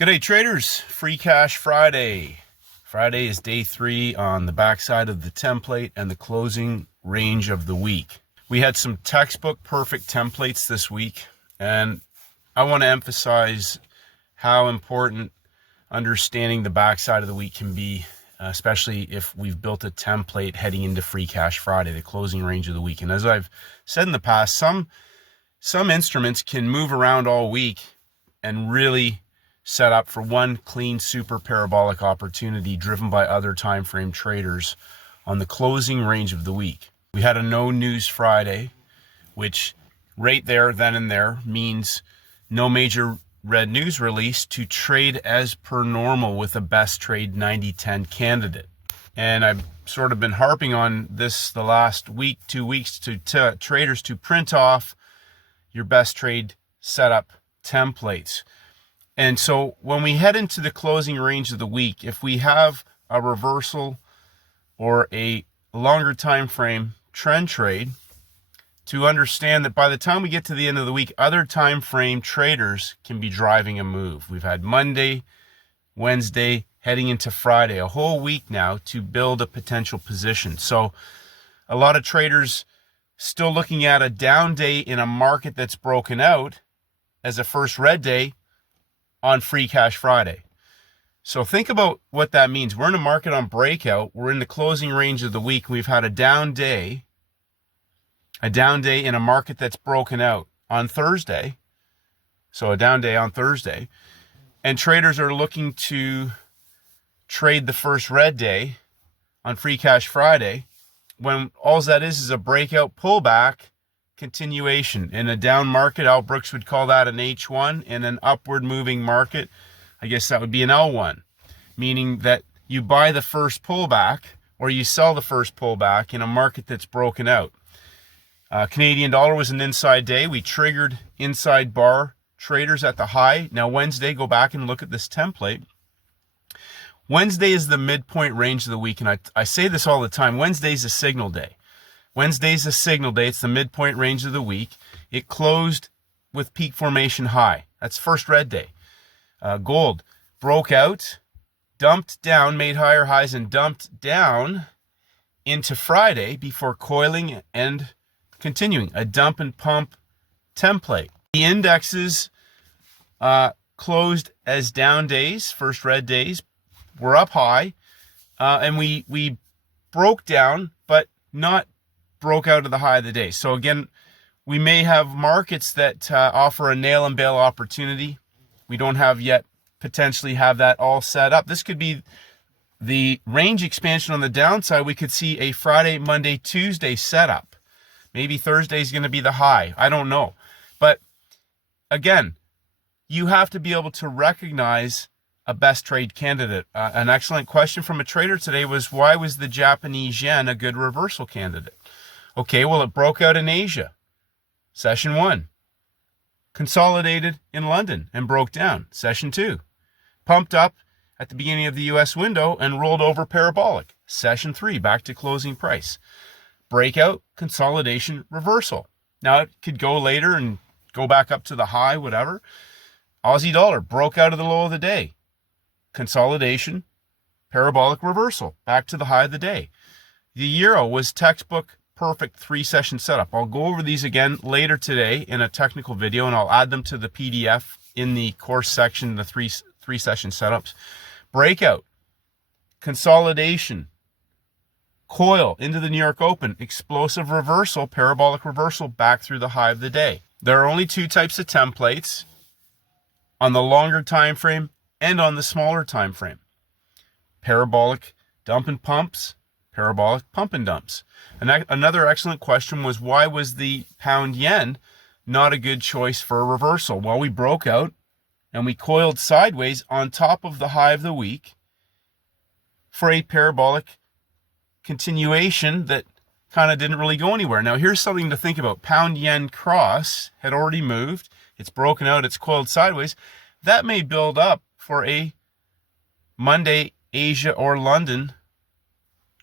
G'day traders, Free Cash Friday. Friday is day 3 on the backside of the template and the closing range of the week. We had some textbook perfect templates this week, and I want to emphasize how important understanding the backside of the week can be, especially if we've built a template heading into Free Cash Friday, the closing range of the week. And as I've said in the past, some instruments can move around all week and really set up for one clean super parabolic opportunity driven by other time frame traders on the closing range of the week. We had a no news Friday, which right there, then and there, means no major red news release to trade as per normal with a best trade 90-10 candidate. And I've sort of been harping on this the last week, 2 weeks, to traders to print off your best trade setup templates. And so when we head into the closing range of the week, if we have a reversal or a longer time frame trend trade, to understand that by the time we get to the end of the week, other time frame traders can be driving a move. We've had Monday, Wednesday, heading into Friday, a whole week now to build a potential position. So a lot of traders still looking at a down day in a market that's broken out as a first red day on Free Cash Friday. So think about what that means. We're in a market on breakout. We're in the closing range of the week. We've had a down day in a market that's broken out on Thursday. So a down day on Thursday. And traders are looking to trade the first red day on Free Cash Friday, when all that is a breakout pullback continuation. In a down market, Al Brooks would call that an H1. In an upward moving market, I guess that would be an L1, meaning that you buy the first pullback or you sell the first pullback in a market that's broken out. Canadian dollar was an inside day. We triggered inside bar traders at the high. Now Wednesday, go back and look at this template. Wednesday is the midpoint range of the week, and I say this all the time. Wednesday's a signal day. Wednesday's a signal day. It's the midpoint range of the week. It closed with peak formation high. That's first red day. Gold broke out, dumped down, made higher highs, and dumped down into Friday before coiling and continuing. A dump and pump template. The indexes closed as down days, first red days. We're up high, and we broke down, but not broke out of the high of the day. So again, we may have markets that offer a nail and bail opportunity. We don't have yet potentially have that all set up. This could be the range expansion on the downside. We could see a Friday, Monday, Tuesday setup. Maybe Thursday is going to be the high. I don't know. But again, you have to be able to recognize a best trade candidate. An excellent question from a trader today was, why was the Japanese yen a good reversal candidate? Okay, well, it broke out in Asia. Session 1. Consolidated in London and broke down. Session 2. Pumped up at the beginning of the US window and rolled over parabolic. Session 3, back to closing price. Breakout, consolidation, reversal. Now it could go later and go back up to the high, whatever. Aussie dollar broke out of the low of the day. Consolidation, parabolic reversal, back to the high of the day. The euro was textbook perfect 3-session setup. I'll go over these again later today in a technical video, and I'll add them to the PDF in the course section, the three session setups. Breakout, consolidation, coil into the New York Open, explosive reversal, parabolic reversal back through the high of the day. There are only 2 types of templates, on the longer time frame and on the smaller time frame. Parabolic dump and pumps, parabolic pump and dumps. And another excellent question was, why was the pound yen not a good choice for a reversal? Well, we broke out and we coiled sideways on top of the high of the week for a parabolic continuation that kind of didn't really go anywhere. Now, here's something to think about. Pound yen cross had already moved. It's broken out. It's coiled sideways. That may build up for a Monday, Asia or London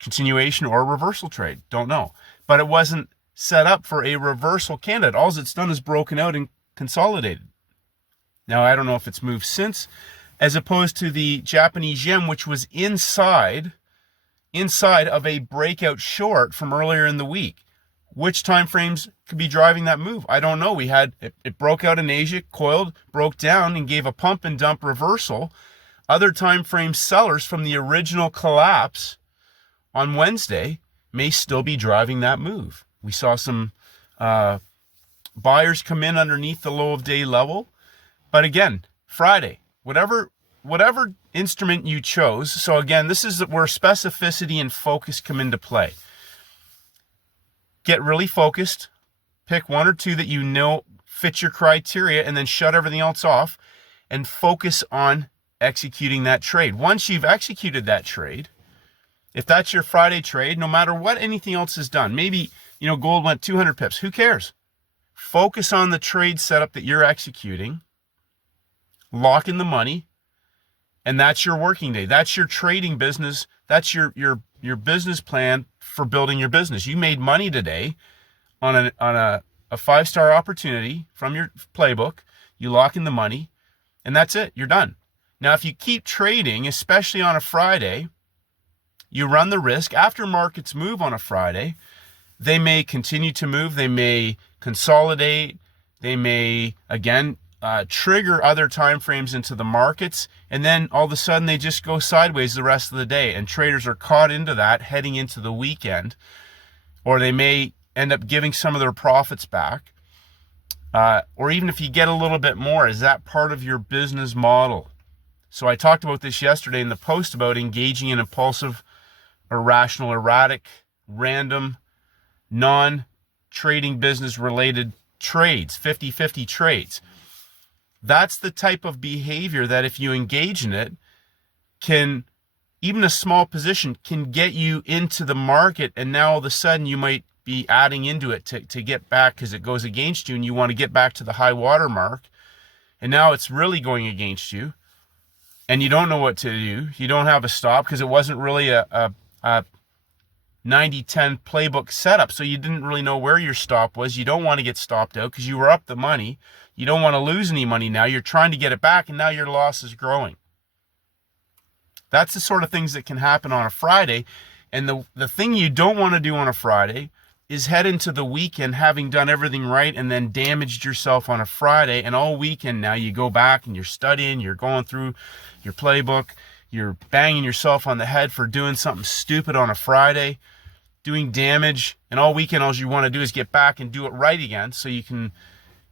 continuation or reversal trade. Don't know. But it wasn't set up for a reversal candidate. All it's done is broken out and consolidated. Now, I don't know if it's moved since as opposed to the Japanese yen, which was inside of a breakout short from earlier in the week. Which time frames could be driving that move? I don't know. We had it broke out in Asia, coiled, broke down, and gave a pump and dump reversal. Other time frame sellers from the original collapse on Wednesday may still be driving that move. We saw some buyers come in underneath the low of day level. But again, Friday, whatever instrument you chose. So again, this is where specificity and focus come into play. Get really focused, pick one or two that you know fit your criteria, and then shut everything else off and focus on executing that trade. Once you've executed that trade, if that's your Friday trade, no matter what anything else is done, maybe, gold went 200 pips, who cares? Focus on the trade setup that you're executing, lock in the money, and that's your working day. That's your trading business. That's your business plan for building your business. You made money today on a 5-star opportunity from your playbook. You lock in the money, and that's it. You're done. Now, if you keep trading, especially on a Friday, you run the risk after markets move on a Friday. They may continue to move. They may consolidate. They may, again, trigger other time frames into the markets, and then all of a sudden they just go sideways the rest of the day, and traders are caught into that heading into the weekend, or they may end up giving some of their profits back, or even if you get a little bit more, is that part of your business model? So I talked about this yesterday in the post about engaging in impulsive, irrational, erratic, random, non-trading business related trades, 50-50 trades. That's the type of behavior that if you engage in it, can, even a small position can get you into the market, and now all of a sudden you might be adding into it to get back because it goes against you and you want to get back to the high water mark, and now it's really going against you and you don't know what to do. You don't have a stop because it wasn't really a 90-10 playbook setup, so you didn't really know where your stop was. You don't want to get stopped out because you were up the money. You don't want to lose any money now. You're trying to get it back, and now your loss is growing. That's the sort of things that can happen on a Friday. And the thing you don't want to do on a Friday is head into the weekend having done everything right and then damaged yourself on a Friday. And all weekend now you go back and you're studying, you're going through your playbook, you're banging yourself on the head for doing something stupid on a Friday, doing damage. And all weekend, all you want to do is get back and do it right again so you can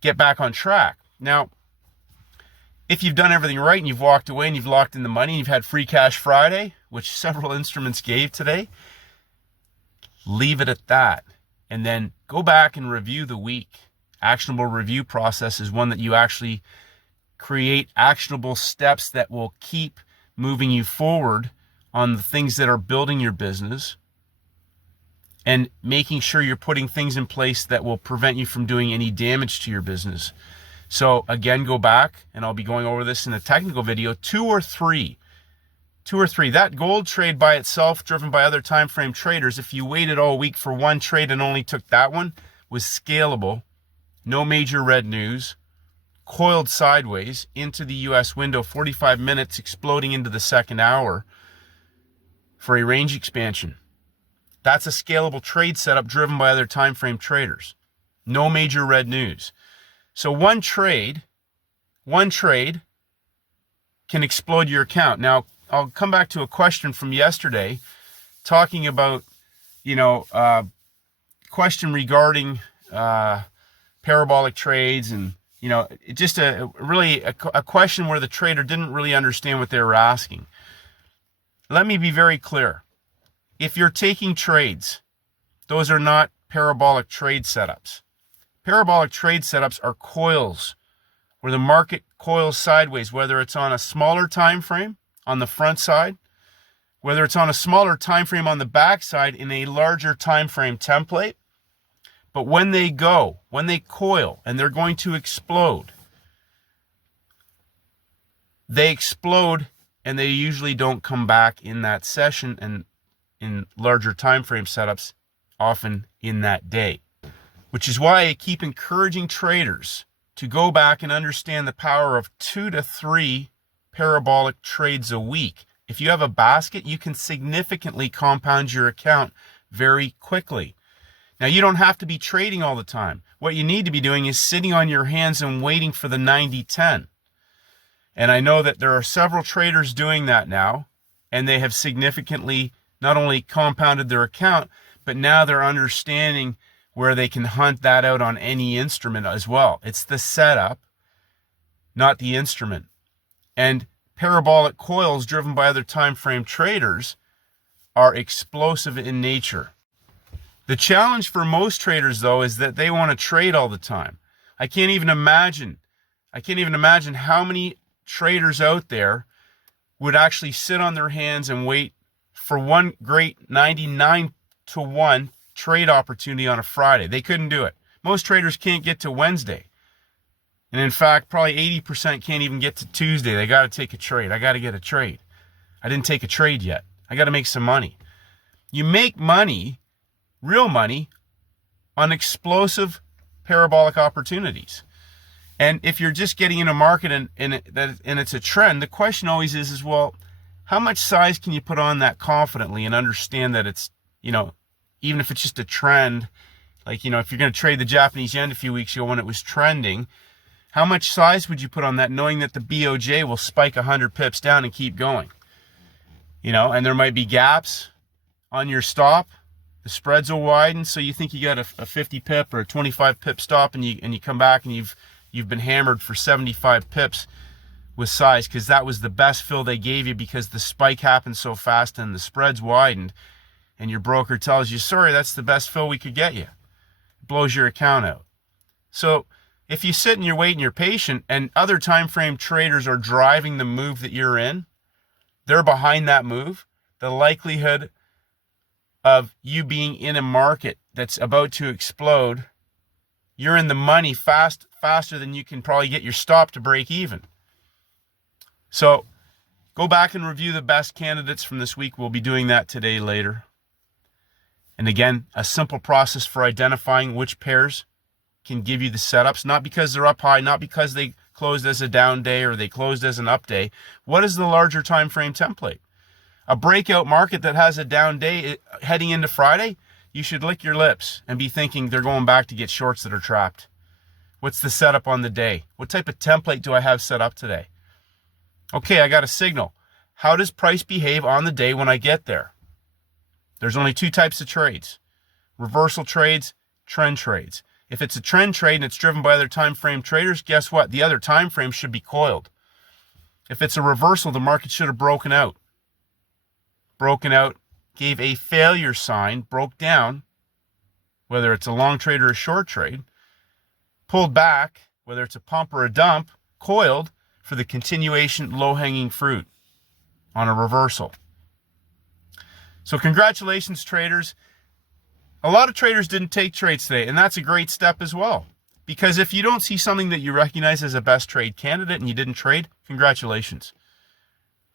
get back on track. Now, if you've done everything right and you've walked away and you've locked in the money and you've had free cash Friday, which several instruments gave today, leave it at that. And then go back and review the week. Actionable review process is one that you actually create actionable steps that will keep moving you forward on the things that are building your business, and making sure you're putting things in place that will prevent you from doing any damage to your business. So again, go back, and I'll be going over this in a technical video, two or three. That gold trade by itself, driven by other time frame traders, if you waited all week for one trade and only took that one, was scalable, no major red news, coiled sideways into the US window, 45 minutes, exploding into the second hour for a range expansion. That's a scalable trade setup driven by other time frame traders. No major red news. So one trade can explode your account. Now, I'll come back to a question from yesterday talking about, question regarding parabolic trades, and, just a question where the trader didn't really understand what they were asking. Let me be very clear. If you're taking trades, those are not parabolic trade setups. Parabolic trade setups are coils where the market coils sideways, whether it's on a smaller time frame on the front side, whether it's on a smaller time frame on the back side in a larger time frame template. But when they coil and they're going to explode, they explode, and they usually don't come back in that session, and in larger time frame setups, often in that day. Which is why I keep encouraging traders to go back and understand the power of 2 to 3 parabolic trades a week. If you have a basket, you can significantly compound your account very quickly. Now, you don't have to be trading all the time. What you need to be doing is sitting on your hands and waiting for the 90-10. And I know that there are several traders doing that now, and they have significantly not only compounded their account, but now they're understanding where they can hunt that out on any instrument as well. It's the setup, not the instrument. And parabolic coils driven by other time frame traders are explosive in nature. The challenge for most traders, though, is that they want to trade all the time. I can't even imagine how many traders out there would actually sit on their hands and wait for one great 99-to-1 trade opportunity on a Friday. They couldn't do it. Most traders can't get to Wednesday. And in fact, probably 80% can't even get to Tuesday. They got to take a trade. I got to get a trade. I didn't take a trade yet. I got to make some money. You make money, real money, on explosive parabolic opportunities. And if you're just getting in a market and it's a trend, the question always is, well, how much size can you put on that confidently and understand that it's, even if it's just a trend, like, if you're going to trade the Japanese yen a few weeks ago when it was trending, how much size would you put on that knowing that the BOJ will spike 100 pips down and keep going? And there might be gaps on your stop. The spreads will widen, so you think you got a 50 pip or a 25 pip stop, and you come back and you've been hammered for 75 pips with size because that was the best fill they gave you because the spike happened so fast and the spreads widened, and your broker tells you, sorry, that's the best fill we could get you. It blows your account out. So if you sit and you're waiting, you're patient, and other time frame traders are driving the move that you're in, they're behind that move, the likelihood of you being in a market that's about to explode, you're in the money faster than you can probably get your stop to break even. So go back and review the best candidates from this week. We'll be doing that today later. And again, a simple process for identifying which pairs can give you the setups, not because they're up high, not because they closed as a down day or they closed as an up day. What is the larger time frame template? A breakout market that has a down day heading into Friday, you should lick your lips and be thinking they're going back to get shorts that are trapped. What's the setup on the day? What type of template do I have set up today? Okay, I got a signal. How does price behave on the day when I get there? There's only two types of trades: reversal trades, trend trades. If it's a trend trade and it's driven by other time frame traders, guess what? The other time frame should be coiled. If it's a reversal, the market should have broken out. Gave a failure sign, broke down, whether it's a long trade or a short trade, pulled back, whether it's a pump or a dump, coiled for the continuation low-hanging fruit on a reversal. So congratulations, traders. A lot of traders didn't take trades today, and that's a great step as well. Because if you don't see something that you recognize as a best trade candidate and you didn't trade, congratulations.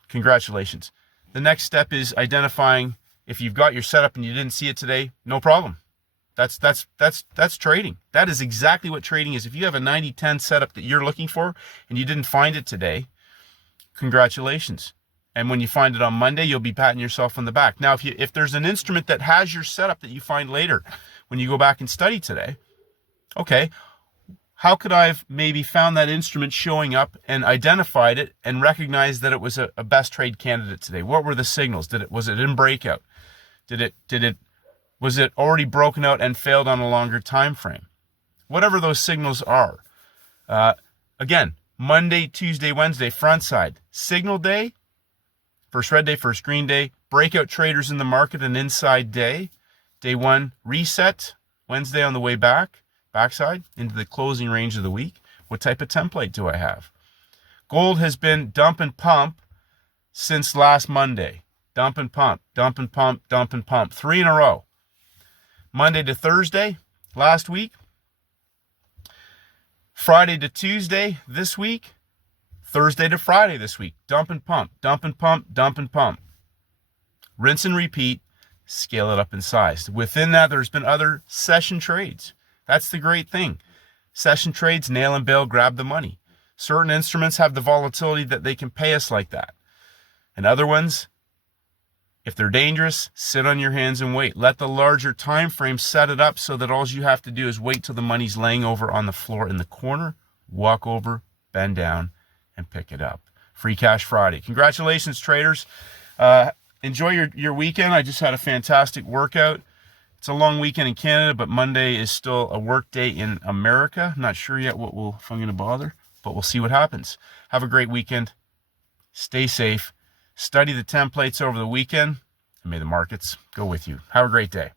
Congratulations. The next step is identifying if you've got your setup and you didn't see it today, no problem. That's trading. That is exactly what trading is. If you have a 90-10 setup that you're looking for and you didn't find it today, congratulations. And when you find it on Monday, you'll be patting yourself on the back. Now, if there's an instrument that has your setup that you find later when you go back and study today, okay, how could I have maybe found that instrument showing up and identified it and recognized that it was a best trade candidate today? What were the signals? Was it in breakout? Was it already broken out and failed on a longer time frame? Whatever those signals are. Again, Monday, Tuesday, Wednesday, front side. Signal day, first red day, first green day, breakout traders in the market, an inside day. Day one, reset, Wednesday on the way back, backside, into the closing range of the week. What type of template do I have? Gold has been dump and pump since last Monday. Dump and pump, dump and pump, dump and pump. 3 in a row. Monday to Thursday last week. Friday to Tuesday this week. Thursday to Friday this week. Dump and pump, dump and pump, dump and pump. Rinse and repeat. Scale it up in size. Within that, there's been other session trades. That's the great thing. Session trades, nail and bail, grab the money. Certain instruments have the volatility that they can pay us like that. And other ones, if they're dangerous, sit on your hands and wait. Let the larger time frame set it up so that all you have to do is wait till the money's laying over on the floor in the corner, walk over, bend down, and pick it up. Free Cash Friday. Congratulations, traders. Enjoy your weekend. I just had a fantastic workout. It's a long weekend in Canada, but Monday is still a work day in America. I'm not sure yet if I'm going to bother, but we'll see what happens. Have a great weekend. Stay safe. Study the templates over the weekend, and may the markets go with you. Have a great day.